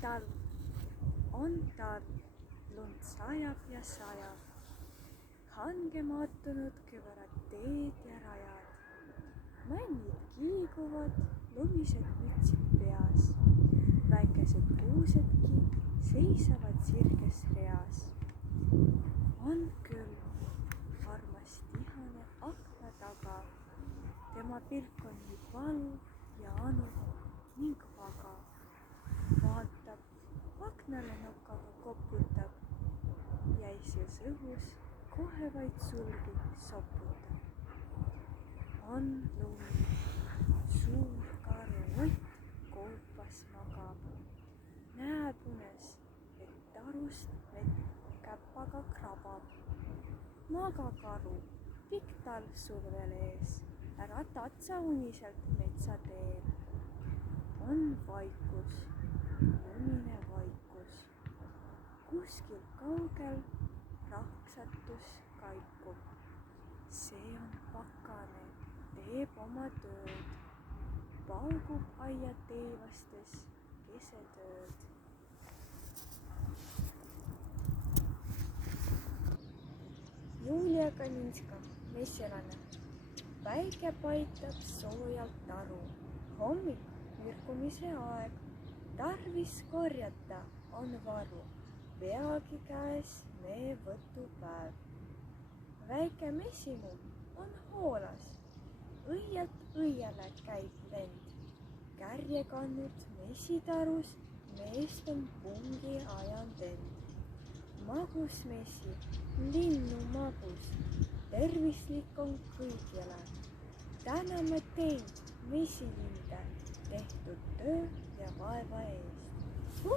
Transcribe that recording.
talv, on talv, lund sajab ja sajab. Hange maatunud küberad teed ja rajad. Mannid kiiguvad, lumised mütsid peas. Väikesed kuusedki seisavad sirges reas. On küll armas tihane akna taga. Tema pilk on nii valuv ja anuv ning vaga. Vaatab, aknale nokaga koputab. Jäises õhus kohe vaid sulgi soputab. On lumi, suur karuvott koopas magab. Näeb unes, et tarust vett käpaga krabab. Maga karu, pikk talv sul veel ees, ära tatsa uniselt metsa teel. On vaikus, lumine vaikus. Kuskil kaugel raksatus kaikub. See on pakane, teeb oma tööd. Paugub aia teivastes keset ööd. Julia Kalinska, messilane. Päike paitab soojalt taru. Hommik, mürkumise aeg. Tarvis korjata on varu. Peagi käes mee võtupäev. Väike mesimu on hoolas. Õielt õiele käib vend. Kärje kannud mesitarus meest on pungi ajanud end. Magus mesi, linnu magus, tervislik on kõigile. Täname teid, mesilinde, tehtud töö ja vaeva eest.